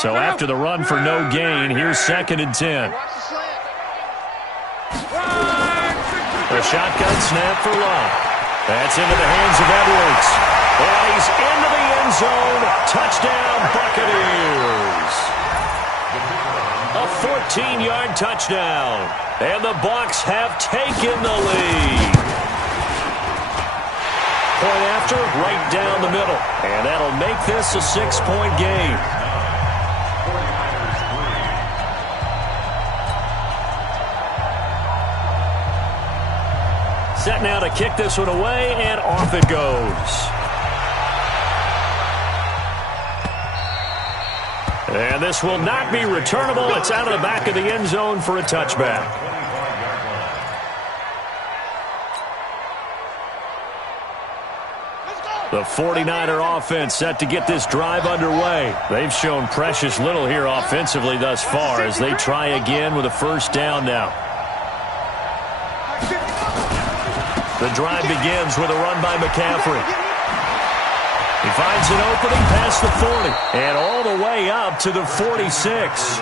So after the run for no gain, here's 2nd and 10. A shotgun snap for Love. That's into the hands of Edwards. And he's into the end zone. Touchdown, Buccaneers. A 14-yard touchdown. And the Bucs have taken the lead. Point after, right down the middle. And that'll make this a 6-point game. Set now to kick this one away, and off it goes. And this will not be returnable. It's out of the back of the end zone for a touchback. The 49er offense set to get this drive underway. They've shown precious little here offensively thus far as they try again with a first down now. The drive begins with a run by McCaffrey. He finds an opening past the 40 and all the way up to the 46.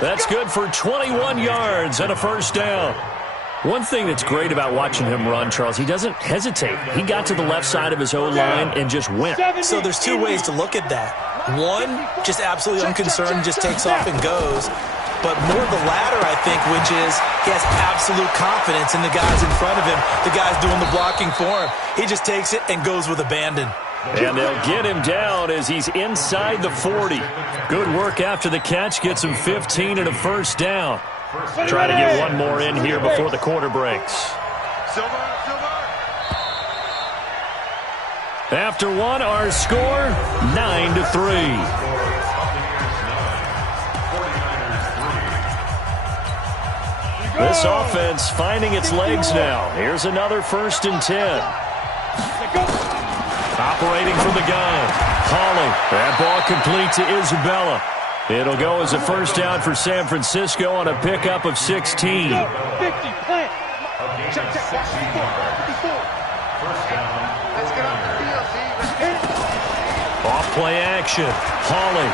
That's good for 21 yards and a first down. One thing that's great about watching him run, Charles, he doesn't hesitate. He got to the left side of his O-line and just went. So there's two ways to look at that. One, just absolutely unconcerned, just takes off and goes. But more the latter, I think, which is he has absolute confidence in the guys in front of him, the guys doing the blocking for him. He just takes it and goes with abandon. And they'll get him down as he's inside the 40. Good work after the catch. Gets him 15 and a first down. Try to get one more in here before the quarter breaks. After one, our score, 9-3. This offense finding its legs now. Here's another 1st and 10. Operating from the gun. Hawley. That ball complete to Isabella. It'll go as a first down for San Francisco on a pickup of 16. Off play action. Hawley.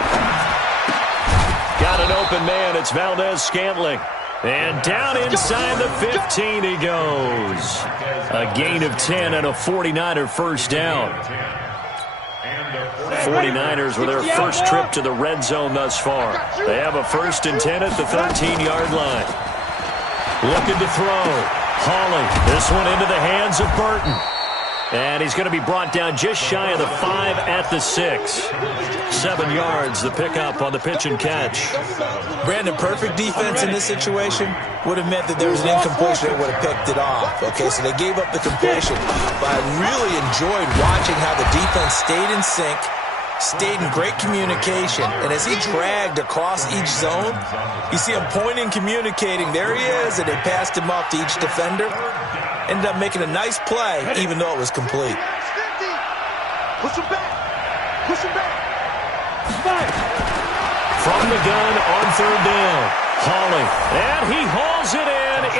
Got an open man. It's Valdez-Scantling. And down inside the 15 he goes. A gain of 10 and a 49er first down. 49ers with their first trip to the red zone thus far. They have a 1st and 10 at the 13-yard line. Looking to throw. Hawley. This one into the hands of Burton. And he's going to be brought down just shy of the 5 at the 6. 7 yards, the pickup on the pitch and catch. Brandon, perfect defense in this situation would have meant that there was an incompletion that would have picked it off. Okay, so they gave up the completion. But I really enjoyed watching how the defense stayed in sync, stayed in great communication. And as he dragged across each zone, you see him pointing, communicating. There he is, and they passed him off to each defender. Ended up making a nice play, even though it was complete. Push him back. Push him back. From the gun on 3rd down. Hawley. And he hauls it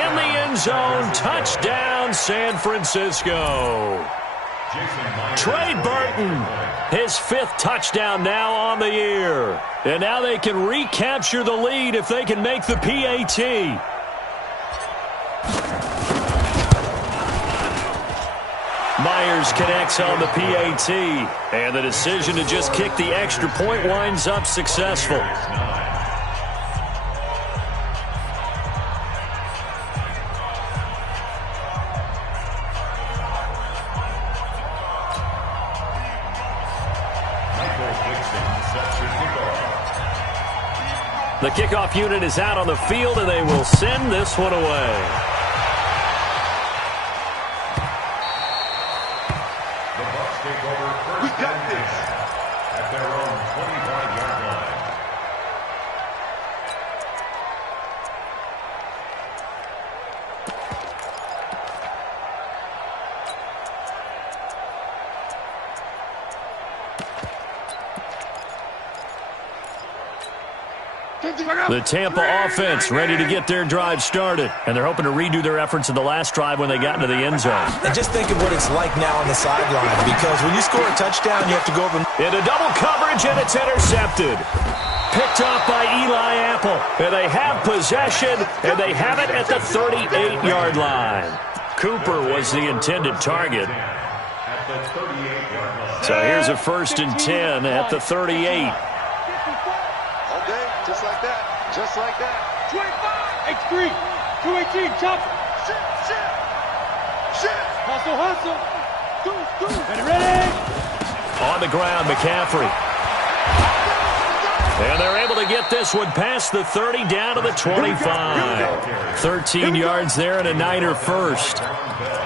in the end zone. Touchdown, San Francisco. Trey Burton, his 5th touchdown now on the year. And now they can recapture the lead if they can make the PAT. Myers connects on the PAT, and the decision to just kick the extra point winds up successful. The kickoff unit is out on the field, and they will send this one away. We got this. At their own 25-yard line. The Tampa offense ready to get their drive started, and they're hoping to redo their efforts in the last drive when they got into the end zone. And just think of what it's like now on the sideline, because when you score a touchdown, you have to go over into double coverage, and it's intercepted. picked off by Eli Apple. And they have possession, and they have it at the 38-yard line. Cooper was the intended target. So here's a 1st and 10 at the 38. Okay, just like that. Just like that. 25. X3. 218. Chop. Shit. Hustle, hustle. Ready. On the ground, McCaffrey. And they're able to get this one past the 30 down to the 25. 13 yards there and a Niner first.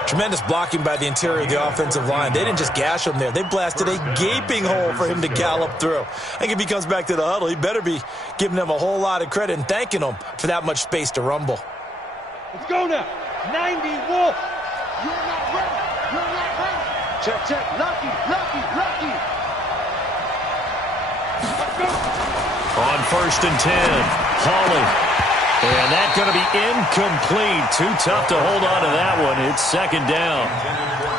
Tremendous blocking by the interior of the offensive line. They didn't just gash him there. They blasted a gaping hole for him to gallop through. I think if he comes back to the huddle, he better be giving them a whole lot of credit and thanking them for that much space to rumble. Let's go now. 90 Wolf. You're not ready. You're not ready. Check. Lucky. On 1st and 10, Hawley. And that's going to be incomplete. Too tough to hold on to that one. It's 2nd down.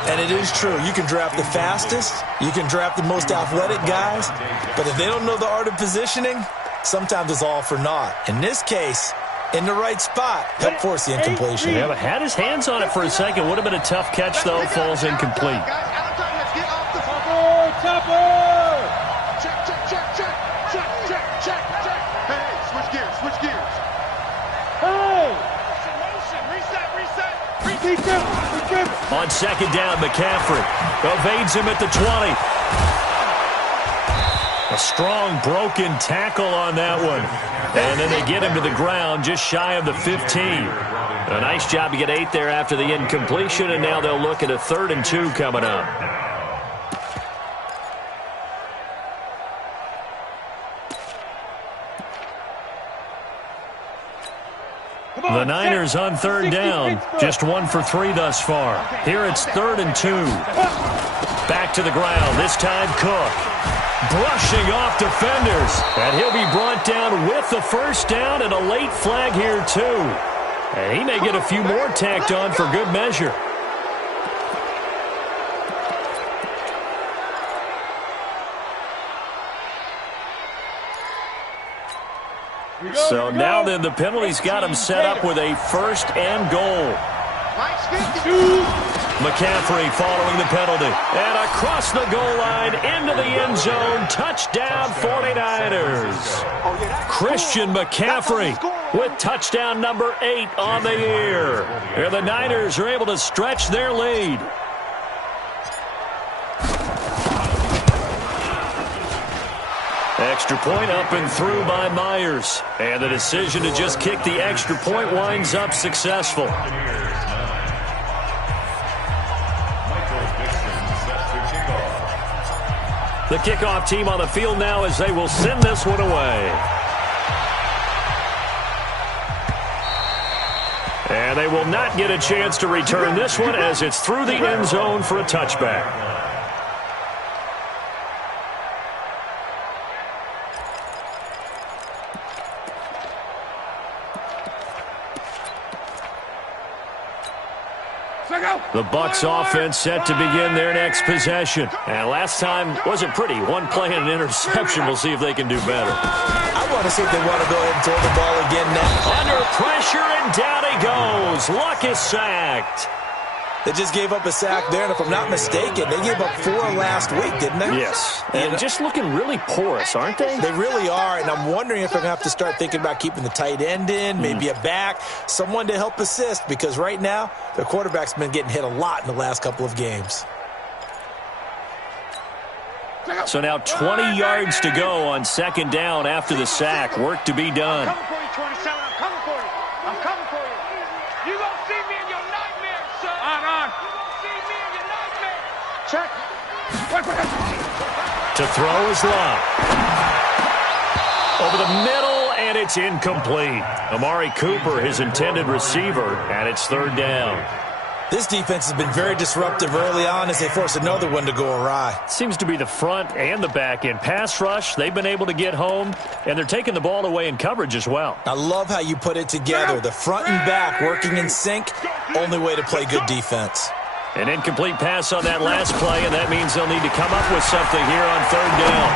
And it is true. You can draft the fastest. You can draft the most athletic guys. But if they don't know the art of positioning, sometimes it's all for naught. In this case, in the right spot, helped force the incompletion. Yeah, but had his hands on it for a second. Would have been a tough catch, though. Falls incomplete. Chopper. Check. Hey, switch gears. Hey. Reset. On 2nd down, McCaffrey evades him at the 20. A strong broken tackle on that one. And then they get him to the ground just shy of the 15. A nice job to get 8 there after the incompletion, and now they'll look at a 3rd and 2 coming up. The Niners on 3rd down. Just 1 for 3 thus far. Here it's 3rd and 2. Back to the ground. This time Cook. Brushing off defenders. And he'll be brought down with the 1st down and a late flag here too. And he may get a few more tacked on for good measure. So now then the penalty's got him set up with a 1st and goal. McCaffrey following the penalty. And across the goal line into the end zone. Touchdown 49ers. Christian McCaffrey with touchdown number 8 on the year. And the Niners are able to stretch their lead. Extra point up and through by Myers. And the decision to just kick the extra point winds up successful. The kickoff team on the field now as they will send this one away. And they will not get a chance to return this one as it's through the end zone for a touchback. The Bucs offense set to begin their next possession. And last time wasn't pretty. One play and an interception. We'll see if they can do better. I want to see if they want to go ahead and throw the ball again now. Under pressure, and down he goes. Luck is sacked. They just gave up a sack there, and if I'm not mistaken, they gave up 4 last week, didn't they? Yes. And just looking really porous, aren't they? They really are, and I'm wondering if they're going to have to start thinking about keeping the tight end in, maybe a back, someone to help assist, because right now, their quarterback's been getting hit a lot in the last couple of games. So now 20 yards to go on 2nd down after the sack. Work to be done. I'm coming for you, 27. I'm coming for you. I'm coming for you. You gonna see me in your nightmares, son. On. You gonna see me in your nightmares. Check. To throw is Love. Over the middle, and it's incomplete. Amari Cooper, his intended receiver, and it's 3rd down. This defense has been very disruptive early on as they force another one to go awry. Seems to be the front and the back end. Pass rush, they've been able to get home, and they're taking the ball away in coverage as well. I love how you put it together. The front and back working in sync, only way to play good defense. An incomplete pass on that last play, and that means they'll need to come up with something here on 3rd down.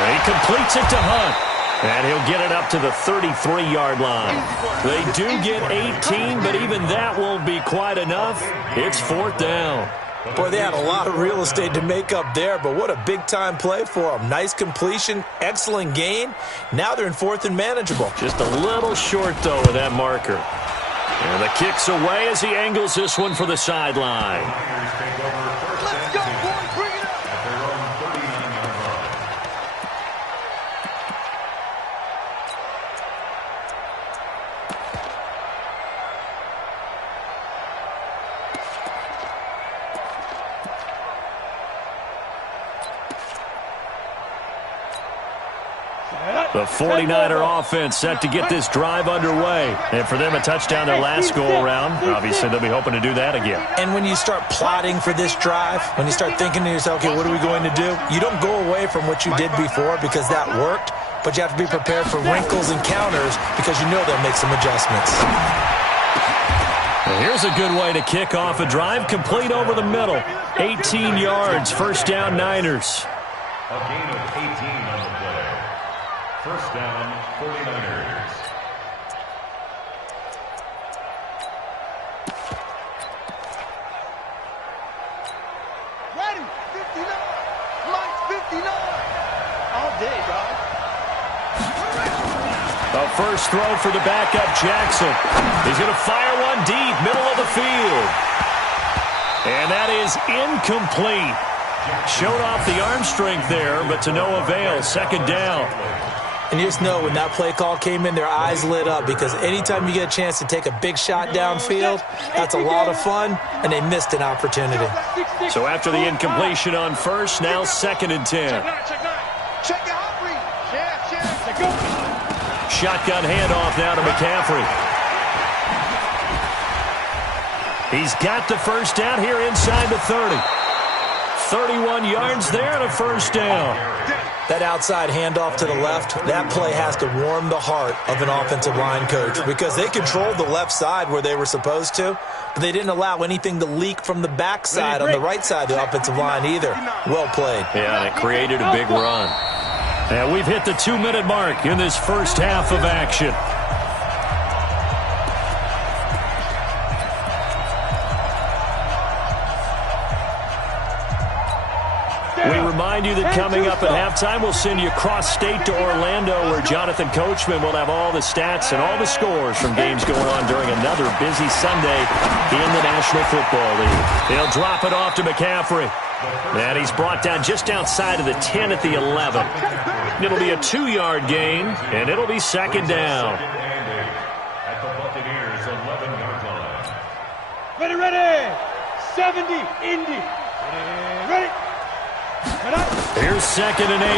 And he completes it to Hunt. And he'll get it up to the 33-yard line. They do get 18, but even that won't be quite enough. It's 4th down. Boy, they had a lot of real estate to make up there, but what a big-time play for them. Nice completion, excellent gain. Now they're in 4th and manageable. Just a little short, though, with that marker. And the kick's away as he angles this one for the sideline. Let's go, boys. Bring it up. At their own 39-yard line. The 49er offense set to get this drive underway. And for them, a touchdown their last go-around. Obviously, they'll be hoping to do that again. And when you start plotting for this drive, when you start thinking to yourself, okay, what are we going to do? You don't go away from what you did before because that worked, but you have to be prepared for wrinkles and counters because you know they'll make some adjustments. Well, here's a good way to kick off a drive, complete over the middle. 18 yards, first down Niners. A gain of 18 on the play. First down, 49ers. Ready. 59. Mike 59. All day, dog. A first throw for the backup, Jackson. He's going to fire one deep, middle of the field. And that is incomplete. Showed off the arm strength there, but to no avail. Second down. And you just know when that play call came in, their eyes lit up because anytime you get a chance to take a big shot downfield, that's a lot of fun, and they missed an opportunity. So after the incompletion on first, now 2nd and 10. Check your hot read. Yeah. Shotgun handoff now to McCaffrey. He's got the first down here inside the 30. 31 yards there and a first down. That outside handoff to the left, that play has to warm the heart of an offensive line coach because they controlled the left side where they were supposed to, but they didn't allow anything to leak from the backside on the right side of the offensive line either. Well played. Yeah, and it created a big run. And we've hit the 2-minute mark in this first half of action. We remind you that coming up at halftime, we'll send you cross-state to Orlando, where Jonathan Coachman will have all the stats and all the scores from games going on during another busy Sunday in the National Football League. He'll drop it off to McCaffrey. And he's brought down just outside of the 10 at the 11. It'll be a 2-yard gain, and it'll be second down. At the Buccaneers' 11-yard line. Ready. 70, Indy. Ready. Here's 2nd and 8.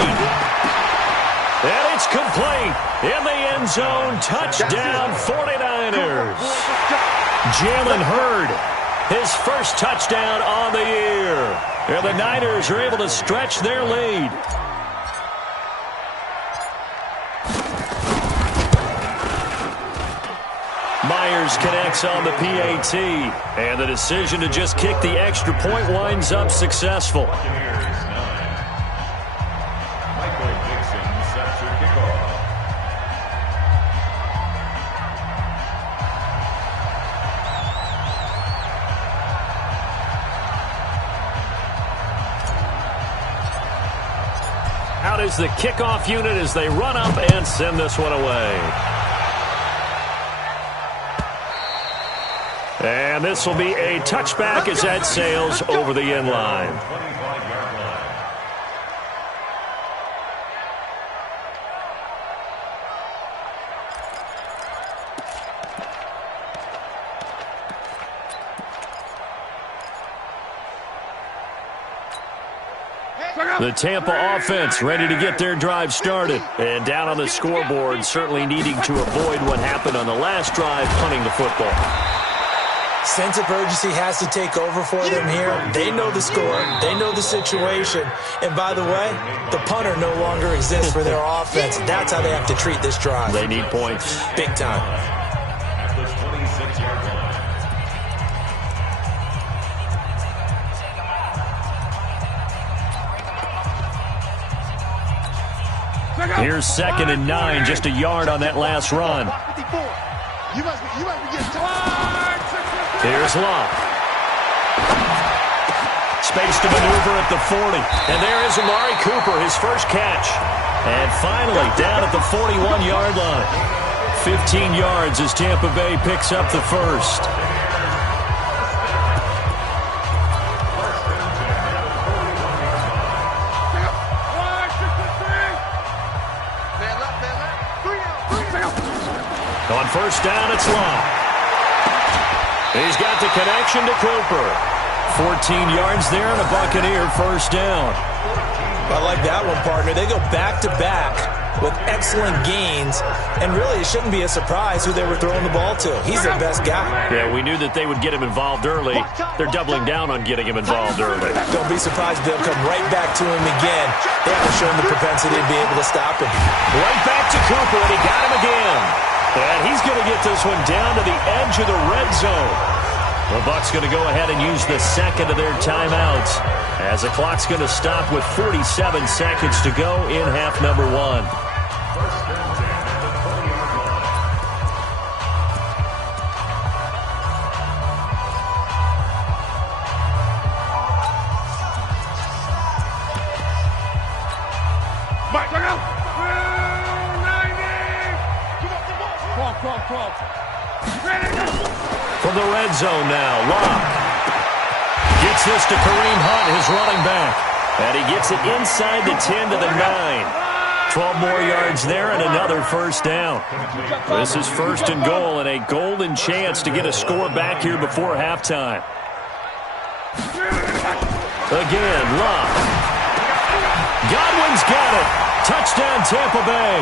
And it's complete. In the end zone, touchdown 49ers. Jalen Hurd, his first touchdown on the year. And the Niners are able to stretch their lead. Myers connects on the PAT. And the decision to just kick the extra point winds up successful. Buccaneers 9. Michael Dixon sets your kickoff. Out is the kickoff unit as they run up and send this one away. And this will be a touchback as that sails over the end line. 25-yard line. The Tampa offense ready to get their drive started. And down on the scoreboard, certainly needing to avoid what happened on the last drive, punting the football. Sense of urgency has to take over for them here. They know the score. They know the situation. And by the way, the punter no longer exists for their offense. That's how they have to treat this drive. They need points. Big time. At the 26-yard line. Here's 2nd and 9, just a yard on that last run. Here's Locke. Space to maneuver at the 40. And there is Amari Cooper, his first catch. And finally, down at the 41-yard line. 15 yards as Tampa Bay picks up the first. On first down, it's Locke. He's got the connection to Cooper. 14 yards there and a Buccaneer first down. I like that one, partner. They go back-to-back with excellent gains, and really it shouldn't be a surprise who they were throwing the ball to. He's their best guy. Yeah, we knew that they would get him involved early. They're doubling down on getting him involved early. Don't be surprised if they'll come right back to him again. They haven't shown the propensity to be able to stop him. Right back to Cooper, and he got him again. And he's going to get this one down to the edge of the red zone. The Bucs going to go ahead and use the second of their timeouts as the clock's going to stop with 47 seconds to go in half number 1. From the red zone now, Locke gets this to Kareem Hunt, his running back. And he gets it inside the 10 to the 9. 12 more yards there and another first down. This is first and goal and a golden chance to get a score back here before halftime. Again, Locke. Godwin's got it. Touchdown, Tampa Bay.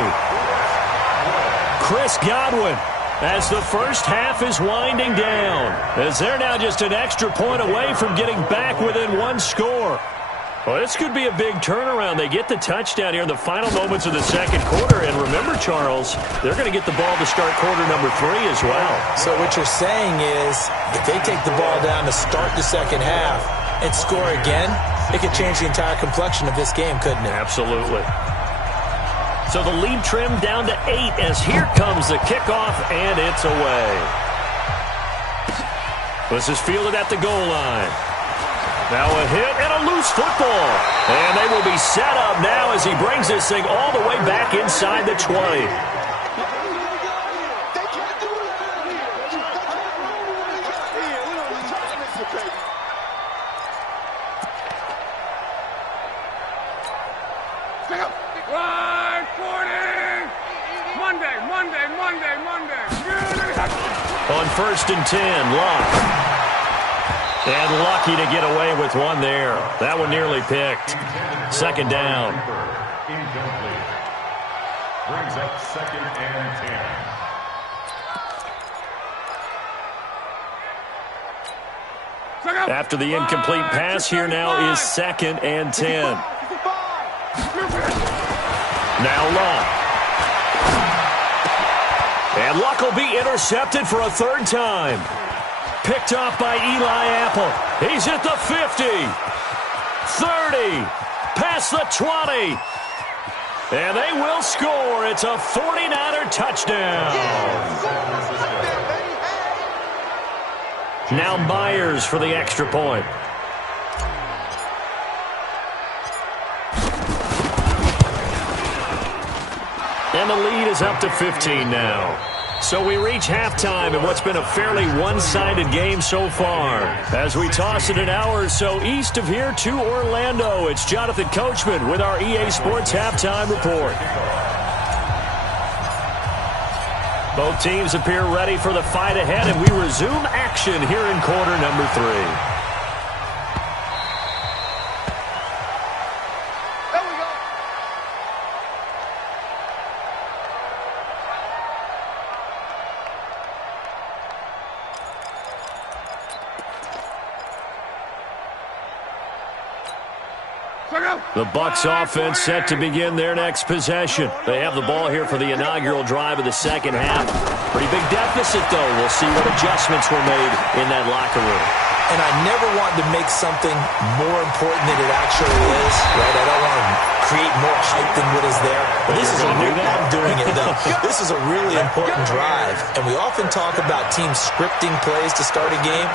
Chris Godwin, as the first half is winding down, as they're now just an extra point away from getting back within one score. Well, this could be a big turnaround. They get the touchdown here in the final moments of the second quarter. And remember, Charles, they're going to get the ball to start quarter number 3 as well. So what you're saying is if they take the ball down to start the second half and score again, it could change the entire complexion of this game, couldn't it? Absolutely. So the lead trimmed down to 8 as here comes the kickoff, and it's away. This is fielded at the goal line. Now a hit and a loose football. And they will be set up now as he brings this thing all the way back inside the 20. On first and 10, Locke. And lucky to get away with one there. That one nearly picked. Second down. Incomplete. Brings up second and 10. After the incomplete pass, here now is second and 10. Now Locke. And Luck will be intercepted for a third time. Picked off by Eli Apple. He's at the 50. 30. Past the 20. And they will score. It's a 49er touchdown. Now Myers for the extra point. And the lead is up to 15 now. So we reach halftime in what's been a fairly one-sided game so far. As we toss it an hour or so east of here to Orlando, it's Jonathan Coachman with our EA Sports Halftime Report. Both teams appear ready for the fight ahead, and we resume action here in quarter number 3. The Bucs offense set to begin their next possession. They have the ball here for the inaugural drive of the second half. Pretty big deficit, though. We'll see what adjustments were made in that locker room. And I never want to make something more important than it actually is, right? I don't want to create more hype than what is there. But this is I'm doing it, though. This is a really important drive, and we often talk about teams scripting plays to start a game.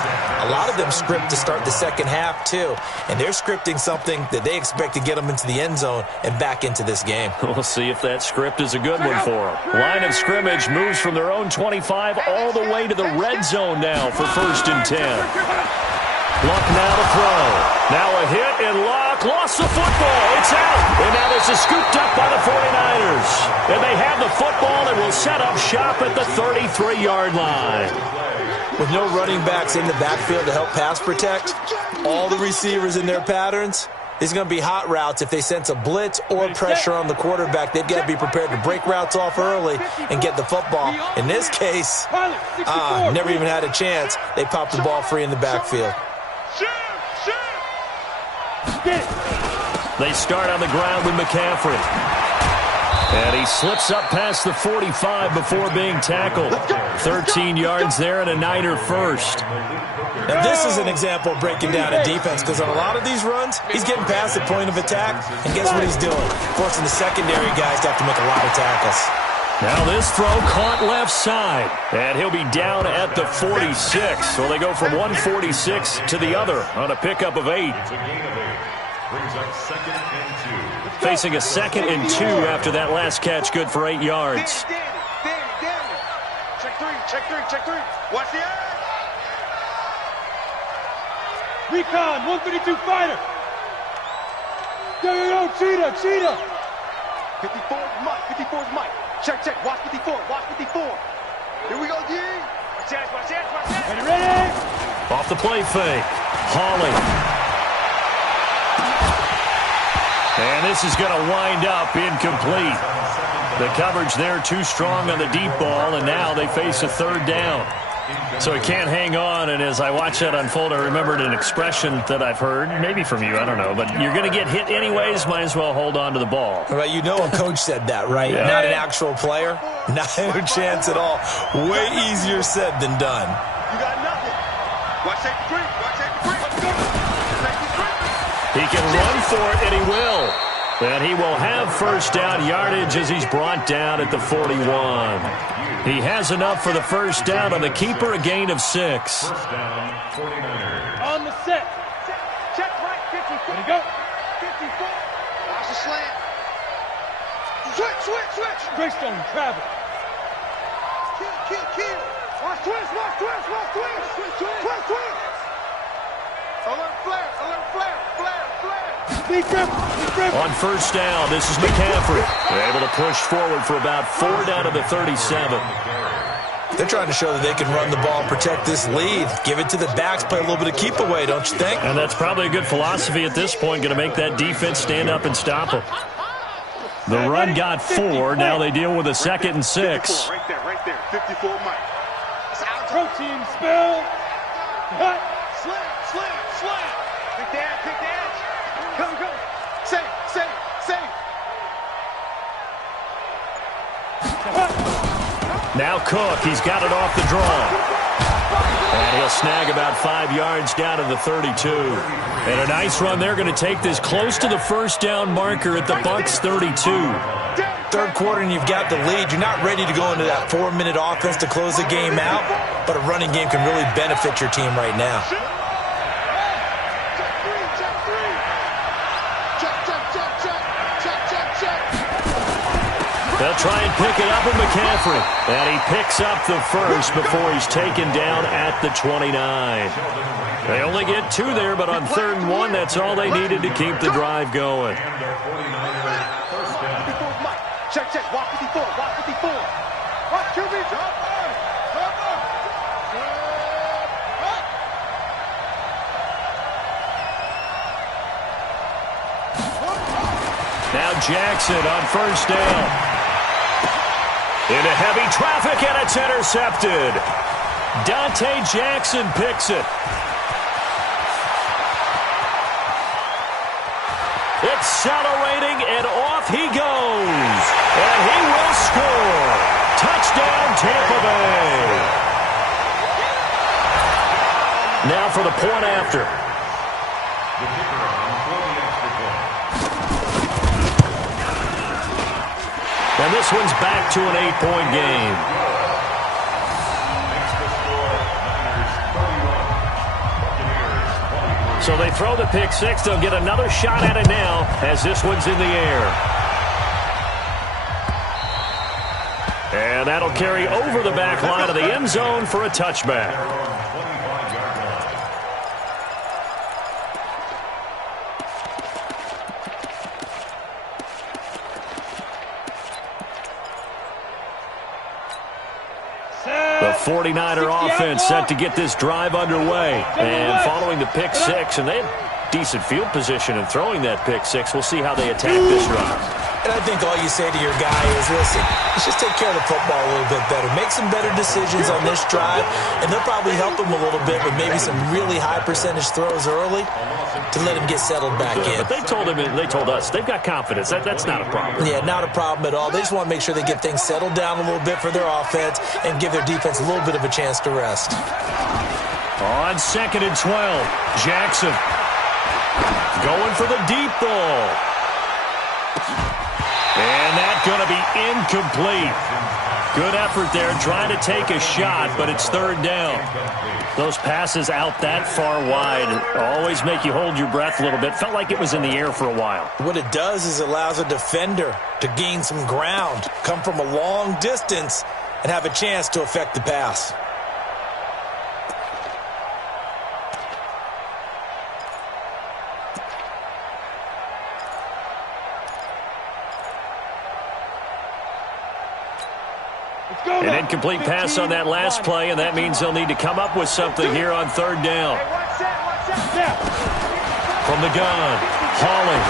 A lot of them script to start the second half, too, and they're scripting something that they expect to get them into the end zone and back into this game. We'll see if that script is a good one for them. Line of scrimmage moves from their own 25 all the way to the red zone now for 1st and 10. Luck now to throw. Now a hit, and Luck lost the football. It's out. And now this is scooped up by the 49ers. And they have the football and will set up shop at the 33-yard line. With no running backs in the backfield to help pass protect, all the receivers in their patterns, it's going to be hot routes. If they sense a blitz or pressure on the quarterback, they've got to be prepared to break routes off early and get the football. In this case, never even had a chance. They popped the ball free in the backfield. They start on the ground with McCaffrey. And he slips up past the 45 before being tackled. 13 yards there and a Niner first. Now, this is an example of breaking down a defense, because on a lot of these runs, he's getting past the point of attack, and guess what he's doing? Forcing the secondary guys to have to make a lot of tackles. Now this throw caught left side, and he'll be down at the 46. So they go from 146 to the other on a pickup of 8. Facing a 2nd and 2 after that last catch, good for 8 yards. Check three. Watch the edge. Recon, 152 fighter. Yo, cheetah. 54's Mike. Check. Watch 54. Here we go, D. Watch that. Ready? Off the play fake. Hawley. And this is going to wind up incomplete. The coverage there too strong on the deep ball, and now they face a 3rd down. So he can't hang on, and as I watch that unfold, I remembered an expression that I've heard, maybe from you, I don't know, but you're going to get hit anyways, might as well hold on to the ball. Right, you know a coach said that, right? Yeah. Not an actual player. Not a chance at all. Way easier said than done. You got nothing. Watch safety three. Let's go. He can run for it, and he will. And he will have 1st down yardage as he's brought down at the 41. He has enough for the 1st down on the keeper, a gain of 6. 1st down, 49ers. On the set. Check right, 54. Ready, go. 54. Watch the slant. Switch. Greystone, travel. Kill. Watch twist. Alert flare. Speed grip. On 1st down, this is McCaffrey. They're able to push forward for about 4 down to the 37. They're trying to show that they can run the ball and protect this lead. Give it to the backs, play a little bit of keep away, don't you think? And that's probably a good philosophy at this point, going to make that defense stand up and stop them. The run got 4. Now they deal with a 2nd and 6. Right there. 54 Mike. Protein spill. Cut. Slam. Pick the edge. Go. Save. Now Cook, he's got it off the draw. And he'll snag about 5 yards down to the 32. And a nice run. They're going to take this close to the 1st down marker at the Bucs 32. 3rd quarter and you've got the lead. You're not ready to go into that 4-minute offense to close the game out, but a running game can really benefit your team right now. They'll try and pick it up with McCaffrey. And he picks up the 1st before he's taken down at the 29. They only get 2 there, but on 3rd and 1, that's all they needed to keep the drive going. Check. Watch 54. Watch QB drop. Now Jackson on 1st down. Into heavy traffic, and it's intercepted. Dante Jackson picks it. Accelerating, and off he goes. And he will score. Touchdown, Tampa Bay. Now for the point after. And this one's back to an 8-point game. So they throw the pick six. They'll get another shot at it now as this one's in the air. And that'll carry over the back line of the end zone for a touchback. The 49er offense set to get this drive underway. And following the pick six, and they had decent field position in throwing that pick six. We'll see how they attack this drive. And I think all you say to your guy is, listen, let's just take care of the football a little bit better. Make some better decisions on this drive, and they'll probably help him a little bit with maybe some really high percentage throws early to let him get settled back in. But they told us, they've got confidence. That's not a problem. Yeah, not a problem at all. They just want to make sure they get things settled down a little bit for their offense and give their defense a little bit of a chance to rest. On 2nd and 12, Jackson going for the deep ball. And that's going to be incomplete. Good effort there trying to take a shot, but it's 3rd down. Those passes out that far wide always make you hold your breath a little bit. Felt like it was in the air for a while. What it does is it allows a defender to gain some ground, come from a long distance, and have a chance to affect the pass. An incomplete pass on that last play, and that means they'll need to come up with something here on 3rd down. From the gun, Hawley.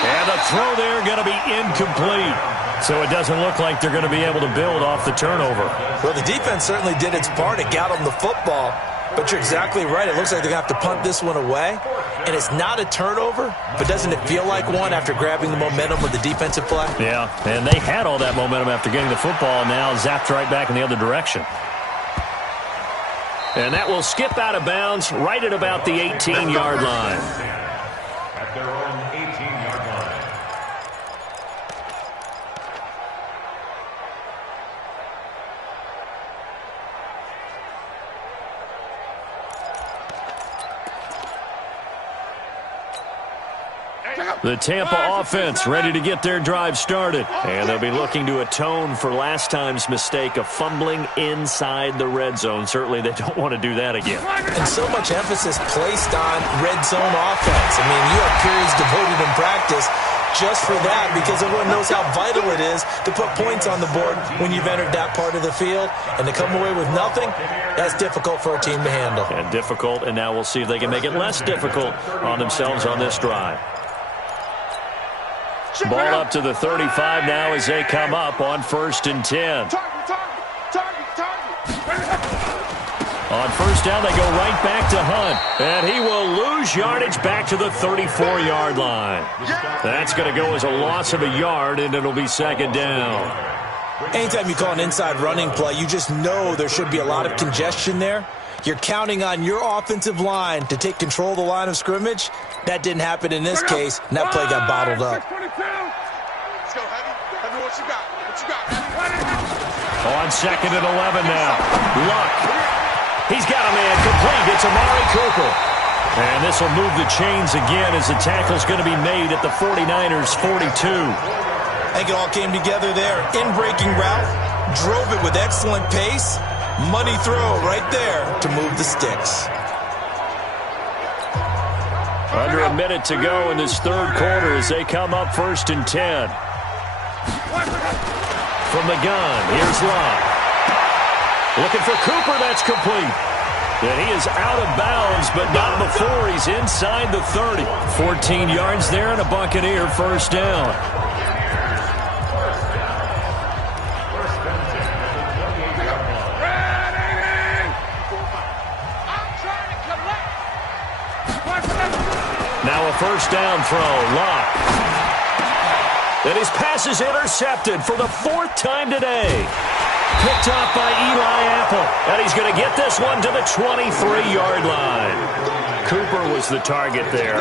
And the throw there going to be incomplete. So it doesn't look like they're going to be able to build off the turnover. Well, the defense certainly did its part. It got them the football. But you're exactly right. It looks like they're going to have to punt this one away. And it's not a turnover, but doesn't it feel like one after grabbing the momentum with the defensive play? Yeah, and they had all that momentum after getting the football, and now zapped right back in the other direction. And that will skip out of bounds right at about the 18-yard line. At their own 18-yard line. The Tampa offense ready to get their drive started. And they'll be looking to atone for last time's mistake of fumbling inside the red zone. Certainly they don't want to do that again. And so much emphasis placed on red zone offense. I mean, you have periods devoted in practice just for that because everyone knows how vital it is to put points on the board when you've entered that part of the field. And to come away with nothing, that's difficult for a team to handle. And difficult, and now we'll see if they can make it less difficult on themselves on this drive. Ball up to the 35 now as they come up on 1st and 10. On 1st down, they go right back to Hunt. And he will lose yardage back to the 34-yard line. That's going to go as a loss of a yard, and it'll be 2nd down. Anytime you call an inside running play, you just know there should be a lot of congestion there. You're counting on your offensive line to take control of the line of scrimmage. That didn't happen in this case, and that play got bottled up. Let's go, Heavy. Heavy, what you got? What you got, Heavy? On 2nd and 11 now. Luck. He's got a man complete. It's Amari Cooper. And this will move the chains again as the tackle's going to be made at the 49ers' 42. I think it all came together there. In-breaking route, drove it with excellent pace. Money throw right there to move the sticks. Under a minute to go in this 3rd quarter as they come up 1st and 10. From the gun, here's Love. Looking for Cooper, that's complete. And he is out of bounds, but not before he's inside the 30. 14 yards there and a Buccaneer 1st down. Now a 1st down throw. Lock. And his pass is intercepted for the 4th time today. Picked off by Eli Apple. And he's going to get this one to the 23-yard line. Cooper was the target there.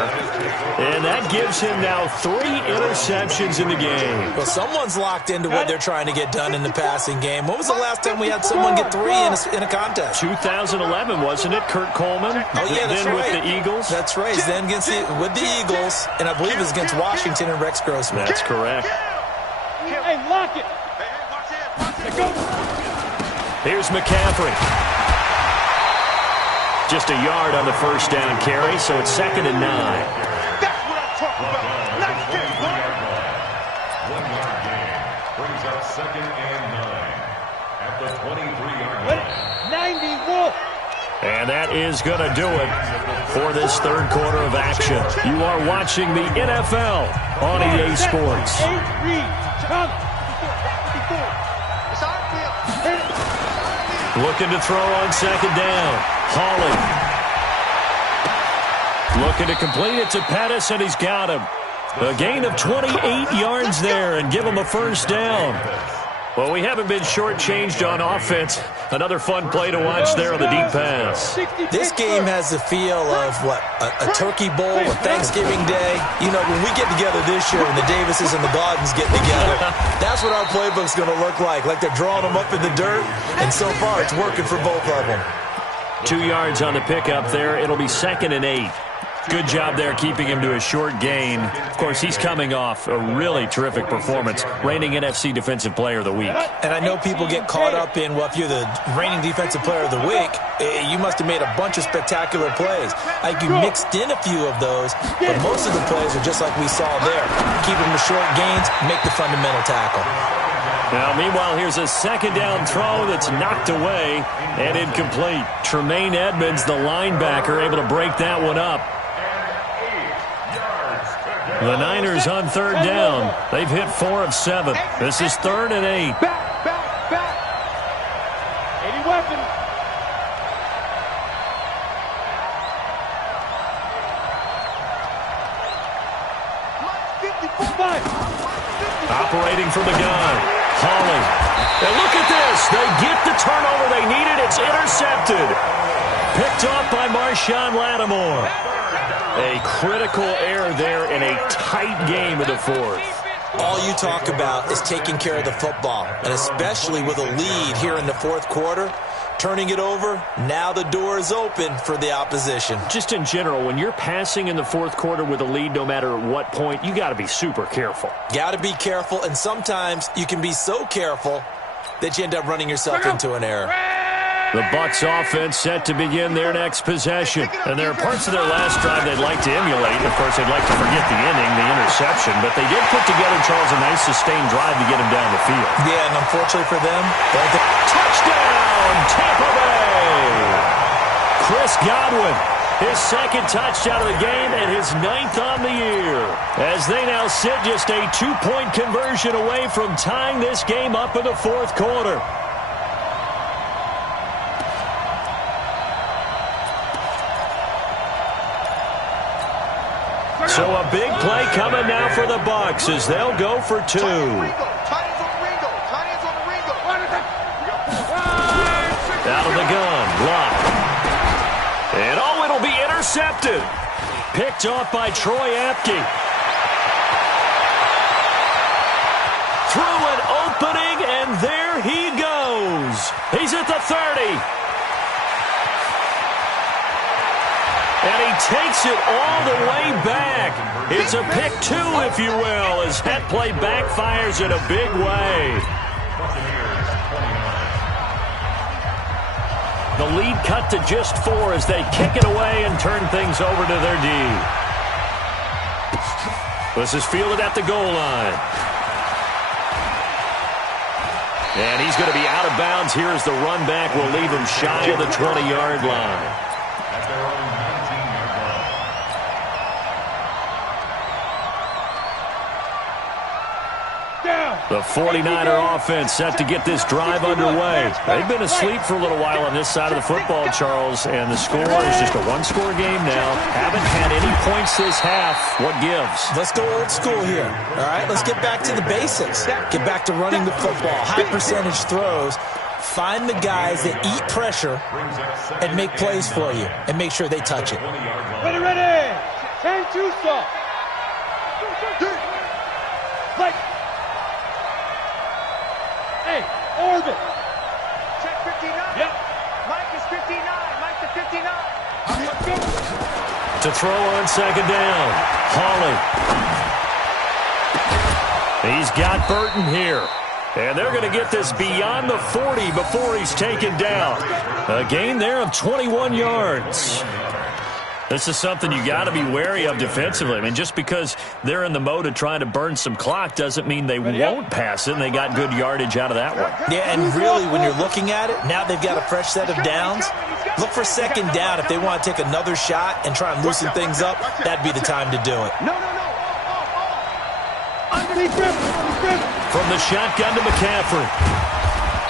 And that that gives him now 3 interceptions in the game. Well, someone's locked into what they're trying to get done in the passing game. When was the last time we had someone get 3 in a contest? 2011, wasn't it, Kurt Coleman? Oh, yeah, that's then right. with the Eagles? That's right. He's then with the Eagles, and I believe it was against Washington and Rex Grossman. That's correct. Hey, lock it. Go. Here's McCaffrey. Just a yard on the first down carry, so it's 2nd and 9. That's what I'm talking about. Nice kick, boy. 1-yard gain brings up 2nd and 9 at the 23-yard line. 90 Wolf. And that is going to do it for this third quarter of action. You are watching the NFL on EA Sports. 8 reads. Chunk. It's our field. Looking to throw on 2nd down. Hawley. Looking to complete it to Pettis, and he's got him. A gain of 28 yards there and give him a first down. Well, we haven't been shortchanged on offense. Another fun play to watch there on the deep pass. This game has the feel of, a turkey bowl, a Thanksgiving day. You know, when we get together this year, when the Davises and the Gaudens get together, that's what our playbook's going to look like they're drawing them up in the dirt, and so far it's working for both of them. 2 yards on the pickup there. It'll be 2nd and 8. Good job there keeping him to a short gain. Of course, he's coming off a really terrific performance, reigning NFC Defensive Player of the Week. And I know people get caught up in, well, if you're the reigning Defensive Player of the Week, you must have made a bunch of spectacular plays. Like you mixed in a few of those, but most of the plays are just like we saw there. Keep them to short gains, make the fundamental tackle. Now, meanwhile, here's a 2nd down throw that's knocked away and incomplete. Tremaine Edmonds, the linebacker, able to break that one up. The Niners on 3rd down. They've hit 4 of 7. This is 3rd and 8. Back. 80 weapon. Operating from the gun. Hawley. And look at this. They get the turnover they needed. It's intercepted. Picked off by Marshawn Lattimore. A critical error there in a tight game of the 4th. All you talk about is taking care of the football, and especially with a lead here in the 4th quarter, turning it over, now the door is open for the opposition. Just in general, when you're passing in the 4th quarter with a lead, no matter what point, you got to be super careful. Got to be careful, and sometimes you can be so careful that you end up running yourself into an error. The Bucs offense set to begin their next possession. And there are parts of their last drive they'd like to emulate. Of course, they'd like to forget the inning, the interception. But they did put together, Charles, a nice sustained drive to get him down the field. Yeah, and unfortunately for them, touchdown, Tampa Bay! Chris Godwin, his 2nd touchdown of the game and his 9th on the year. As they now sit just a 2-point conversion away from tying this game up in the 4th quarter. So a big play coming now for the Bucs as they'll go for 2. Out of the gun, Locke. And it'll be intercepted. Picked off by Troy Apke. Through an opening, and there he goes. He's at the 30. And he takes it all the way back. It's a pick 2, if you will, as that play backfires in a big way. The lead cut to just 4 as they kick it away and turn things over to their D. This is fielded at the goal line. And he's going to be out of bounds here as the run back will leave him shy of the 20-yard line. The 49er offense set to get this drive underway. They've been asleep for a little while on this side of the football, Charles, and the score is just a one-score game now. Haven't had any points this half. What gives? Let's go old school here, all right? Let's get back to the basics. Get back to running the football, high percentage throws. Find the guys that eat pressure and make plays for you and make sure they touch it. Ready. 10-2 stop. Like. Hey, orbit. Check 59. Yep. Mike is 59. Mike to 59. Let's go. To throw on second down. Hawley. He's got Burton here. And they're going to get this beyond the 40 before he's taken down. A gain there of 21 yards. This is something you got to be wary of defensively. I mean, just because they're in the mode of trying to burn some clock doesn't mean they won't pass it, and they got good yardage out of that one. Yeah, and really, when you're looking at it, now they've got a fresh set of downs. Look for second down. If they want to take another shot and try and loosen things up, that'd be the time to do it. No. Underneath rim. From the shotgun to McCaffrey.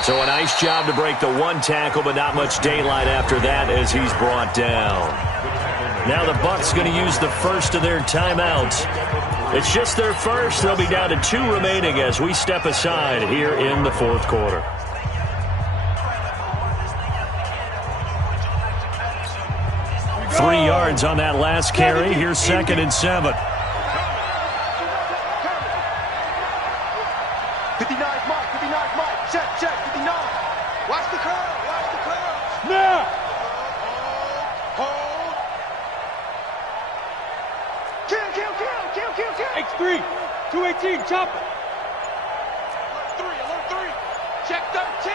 So a nice job to break the one tackle, but not much daylight after that as he's brought down. Now the Bucs going to use the first of their timeouts. It's just their first. They'll be down to 2 remaining as we step aside here in the fourth quarter. Three yards on that last carry. Here's 2nd and 7. 59's Mike. 59's Mike. Check. 59. Watch the curl. Now. Hold. Kill. X3. 218. Chopper. Alert 3. Check 13.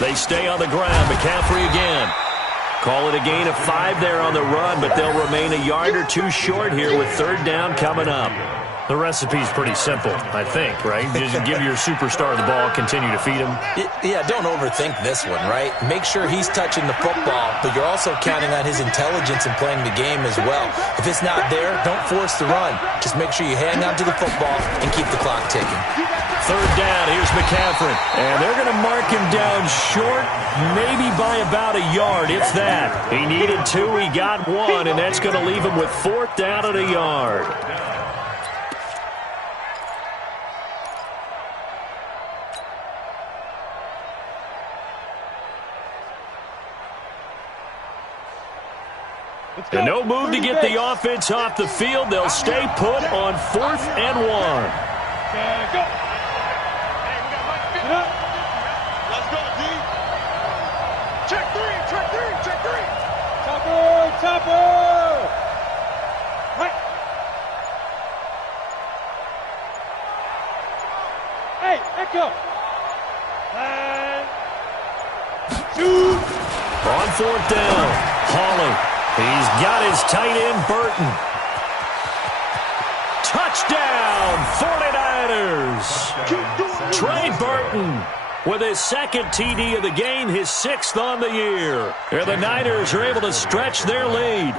They stay on the ground. McCaffrey again. Call it a gain of 5 there on the run, but they'll remain a yard or 2 short here with 3rd down coming up. The recipe's pretty simple, I think, right? Just give your superstar the ball, continue to feed him. Yeah, don't overthink this one, right? Make sure he's touching the football, but you're also counting on his intelligence in playing the game as well. If it's not there, don't force the run. Just make sure you hang on to the football and keep the clock ticking. 3rd down, here's McCaffrey. And they're going to mark him down short, maybe by about a yard, if that. He needed 2, he got 1, and that's going to leave him with 4th down and a yard. And no move to get the offense off the field. They'll stay put on 4th and 1. Go. Let's go, D. Check 3. Chopper. Right. Hey, Echo. And shoot. On 4th down, Hawley. He's got his tight end, Burton. Touchdown, 49ers. Trey Burton with his 2nd TD of the game, his 6th on the year. And the Niners are able to stretch their lead.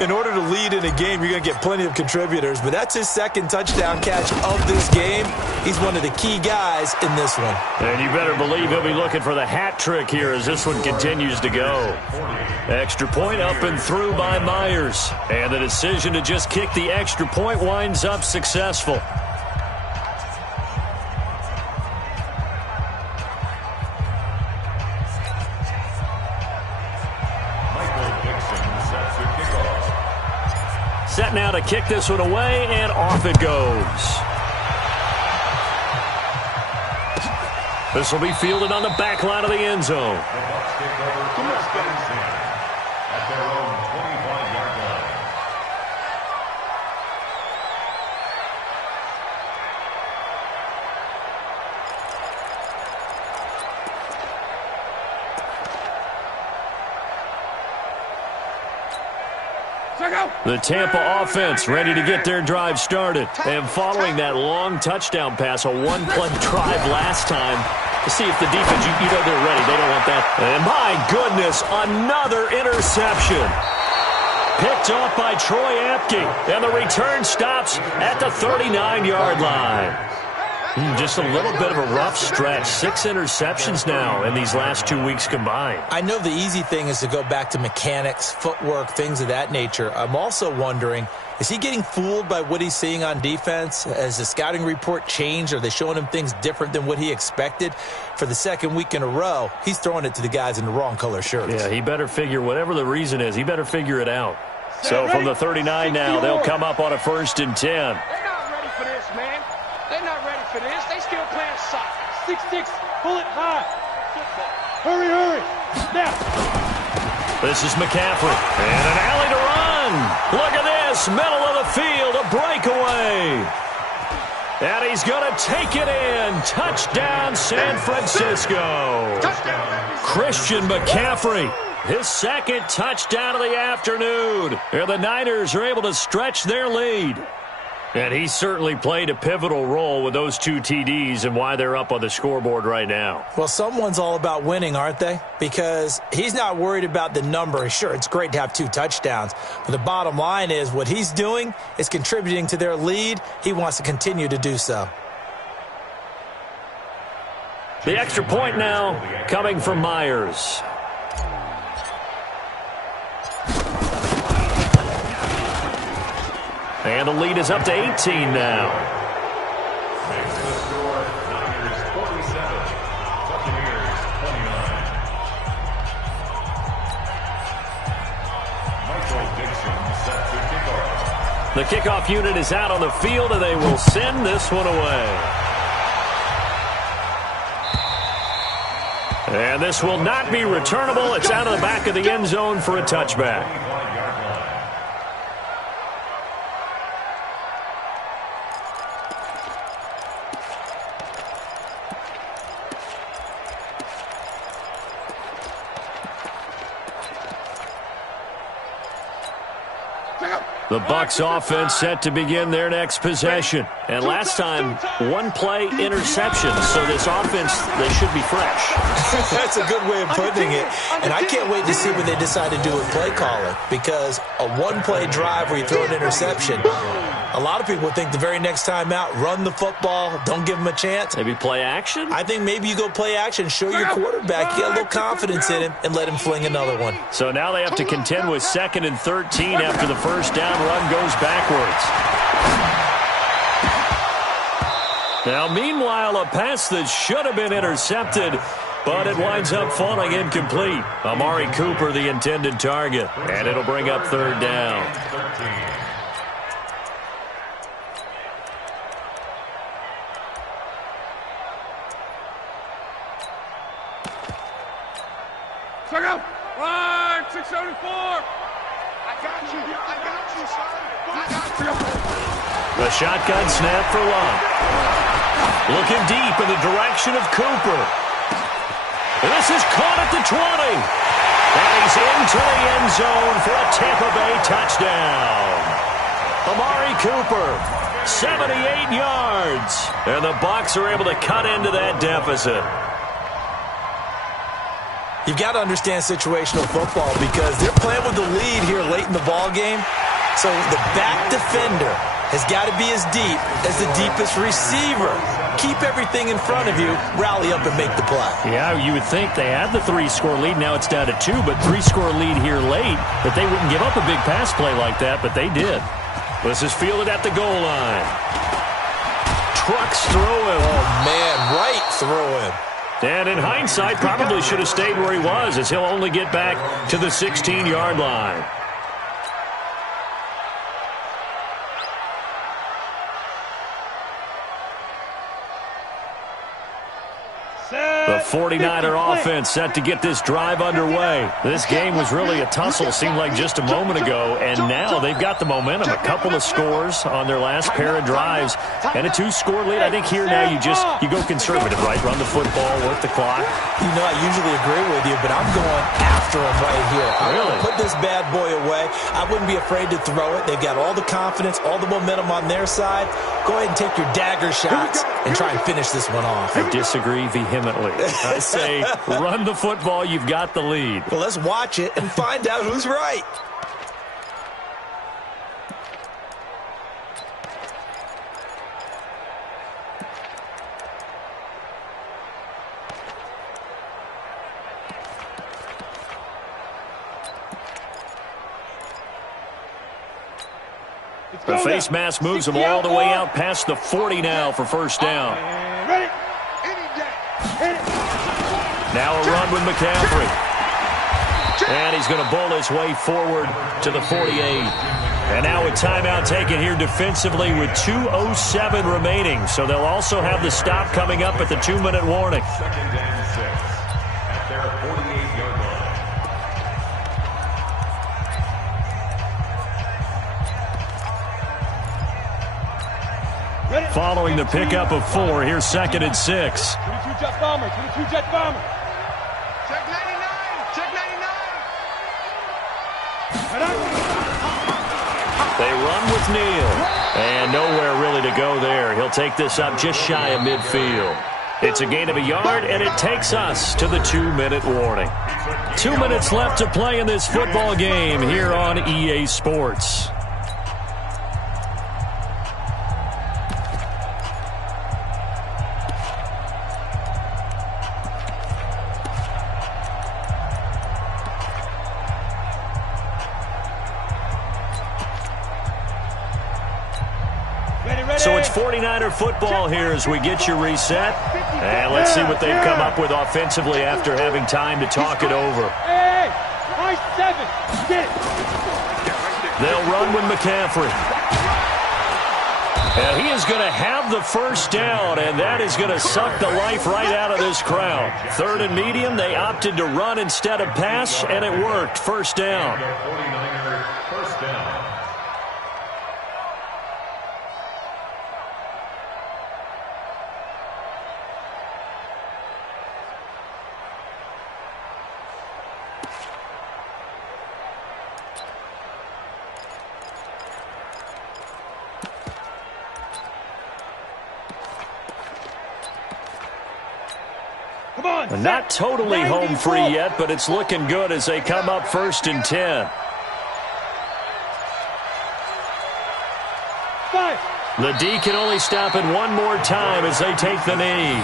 In order to lead in a game, you're going to get plenty of contributors, but that's his 2nd touchdown catch of this game. He's one of the key guys in this one. And you better believe he'll be looking for the hat trick here as this one continues to go. Extra point up and through by Myers. And the decision to just kick the extra point winds up successful. Set now to kick this one away, and off it goes. This will be fielded on the back line of the end zone. The Bucs take over first and 10 at their own 25-yard line. The Tampa offense ready to get their drive started. And following that long touchdown pass, a one-play drive last time, to see if the defense, you know they're ready. They don't want that. And my goodness, another interception. Picked off by Troy Apke. And the return stops at the 39-yard line. Just a little bit of a rough stretch. 6 interceptions now in these last 2 weeks combined. I know the easy thing is to go back to mechanics, footwork, things of that nature. I'm also wondering, is he getting fooled by what he's seeing on defense? Has the scouting report changed? Are they showing him things different than what he expected? For the 2nd week in a row, he's throwing it to the guys in the wrong color shirts. Yeah, he better figure, whatever the reason is, he better figure it out. So from the 39 now, they'll come up on a 1st and 10. They're not ready for this, man. They're not ready for this. They still playing soccer. 6-6, pull it high. Hurry, hurry. Now. This is McCaffrey. And an alley to run. Look at this. Middle of the field. A breakaway. And he's going to take it in. Touchdown, San Francisco. Christian McCaffrey. His 2nd touchdown of the afternoon. And the Niners are able to stretch their lead. And he certainly played a pivotal role with those 2 TDs and why they're up on the scoreboard right now. Well, someone's all about winning, aren't they? Because he's not worried about the number. Sure, it's great to have 2 touchdowns. But the bottom line is what he's doing is contributing to their lead. He wants to continue to do so. The extra point now coming from Myers. And the lead is up to 18 now. Makes the score Niners 47, Buccaneers 29. Michael Dixon set to kickoff. The kickoff unit is out on the field, and they will send this one away. And this will not be returnable. It's out of the back of the end zone for a touchback. The Bucs offense set to begin their next possession. And last time, 1-play interception. So this offense, they should be fresh. That's a good way of putting it. And I can't wait to see what they decide to do with play calling. Because a 1-play drive where you throw an interception, a lot of people think the very next time out, run the football, don't give them a chance. Maybe play action? I think maybe you go play action, show your quarterback, get a little confidence in him, and let him fling another one. So now they have to contend with 2nd and 13 after the first down run goes backwards. Now, meanwhile, a pass that should have been intercepted, but it winds up falling incomplete. Amari Cooper, the intended target, and it'll bring up 3rd down. Check out. Line 674. I got you, son. I got you. The shotgun snap for Love. Looking deep in the direction of Cooper. And this is caught at the 20. And he's into the end zone for a Tampa Bay touchdown. Amari Cooper, 78 yards. And the Bucs are able to cut into that deficit. You've got to understand situational football because they're playing with the lead here late in the ball game. So the back defender has got to be as deep as the deepest receiver. Keep everything in front of you, rally up and make the play. Yeah, you would think they had the 3-score lead. Now it's down to 2, but 3-score lead here late. That they wouldn't give up a big pass play like that, but they did. This is fielded at the goal line. Trucks through him. Oh, man, right through him. And in hindsight, probably should have stayed where he was as he'll only get back to the 16-yard line. The 49er offense set to get this drive underway. This game was really a tussle, seemed like just a moment ago, and now they've got the momentum. A couple of scores on their last pair of drives, and a 2-score lead. I think here now you go conservative, right? Run the football, work the clock. You know, I usually agree with you, but I'm going after him right here. I'm going to put this bad boy away. I wouldn't be afraid to throw it. They've got all the confidence, all the momentum on their side. Go ahead and take your dagger shots and try and finish this one off. I disagree vehemently. I say run the football. You've got the lead. Well, let's watch it and find out who's right. The face mask moves them all the way out past the 40 now for first down. Ready? Now a run with McCaffrey. And he's going to bowl his way forward to the 48. And now a timeout taken here defensively with 2:07 remaining. So they'll also have the stop coming up at the 2-minute warning. Second and 6 at their 48-yard line. Following the pickup of 4, here's 2nd and 6. 22 Jet Bomber, 22 Jet Bomber. Check 99, check 99. They run with Neal. And nowhere really to go there. He'll take this up just shy of midfield. It's a gain of a yard, and it takes us to the 2-minute warning. 2 minutes left to play in this football game here on EA Sports. So it's 49er football here as we get you reset. And let's see what they've come up with offensively after having time to talk it over. Hey, nice 7. Get it. They'll run with McCaffrey. And he is going to have the first down, and that is going to suck the life right out of this crowd. 3rd and medium, they opted to run instead of pass, and it worked. First down. 49er first down. Not totally home free yet, but it's looking good as they come up 1st and 10. 5. The D can only stop it one more time as they take the knee.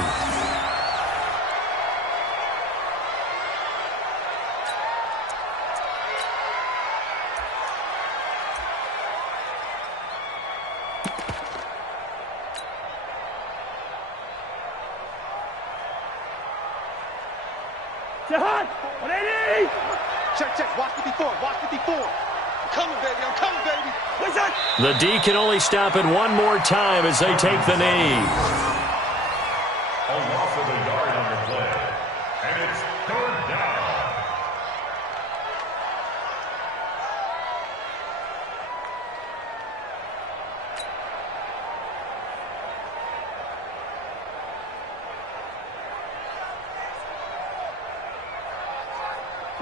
Jahan, 180. Check, watch 54, watch 54. I'm coming, baby. What's that? The D can only stop it one more time as they take the knee. A loss of a yard on the play. And it's 3rd down.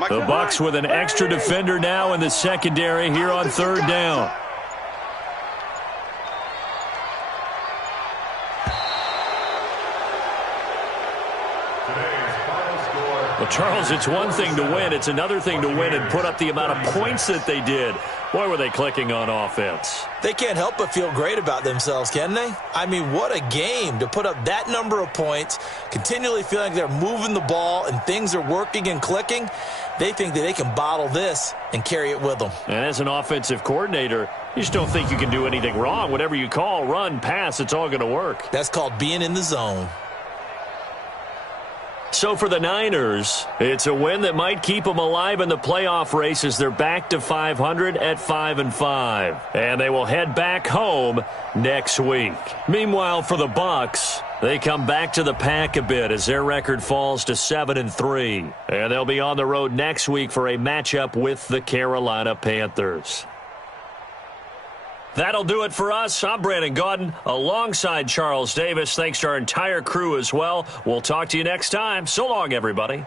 The Bucs with an extra defender now in the secondary here on 3rd down. Well, Charles, it's one thing to win. It's another thing to win and put up the amount of points that they did. Boy, were they clicking on offense. They can't help but feel great about themselves, can they? I mean, what a game to put up that number of points, continually feeling like they're moving the ball and things are working and clicking. They think that they can bottle this and carry it with them. And as an offensive coordinator, you just don't think you can do anything wrong. Whatever you call, run, pass, it's all going to work. That's called being in the zone. So for the Niners, it's a win that might keep them alive in the playoff race as they're back to 500 at 5-5. And they will head back home next week. Meanwhile, for the Bucs, they come back to the pack a bit as their record falls to 7-3. And they'll be on the road next week for a matchup with the Carolina Panthers. That'll do it for us. I'm Brandon Gaudin alongside Charles Davis. Thanks to our entire crew as well. We'll talk to you next time. So long, everybody.